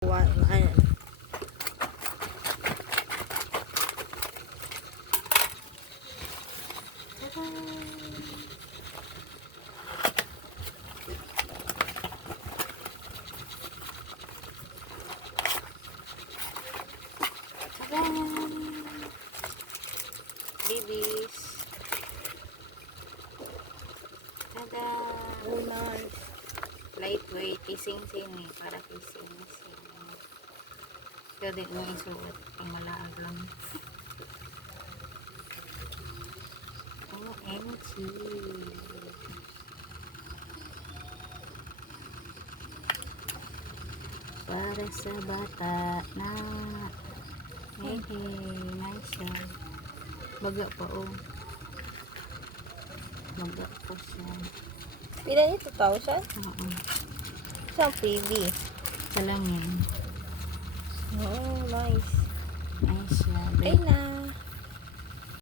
Ayan. Babies. Tada! Oh, nice. Lightweight. Kising-sing eh. Para kising-sing. Pwede mo isuot. Pang malaag lang. Oh, empty. Para sa bata na hey, nice yan. Baga pa oh. Baga po siya. Pila niya? 2,000? Oo. Isang freebie. Ito lang yan. Oh, nice. Nice siya. Ay, nice.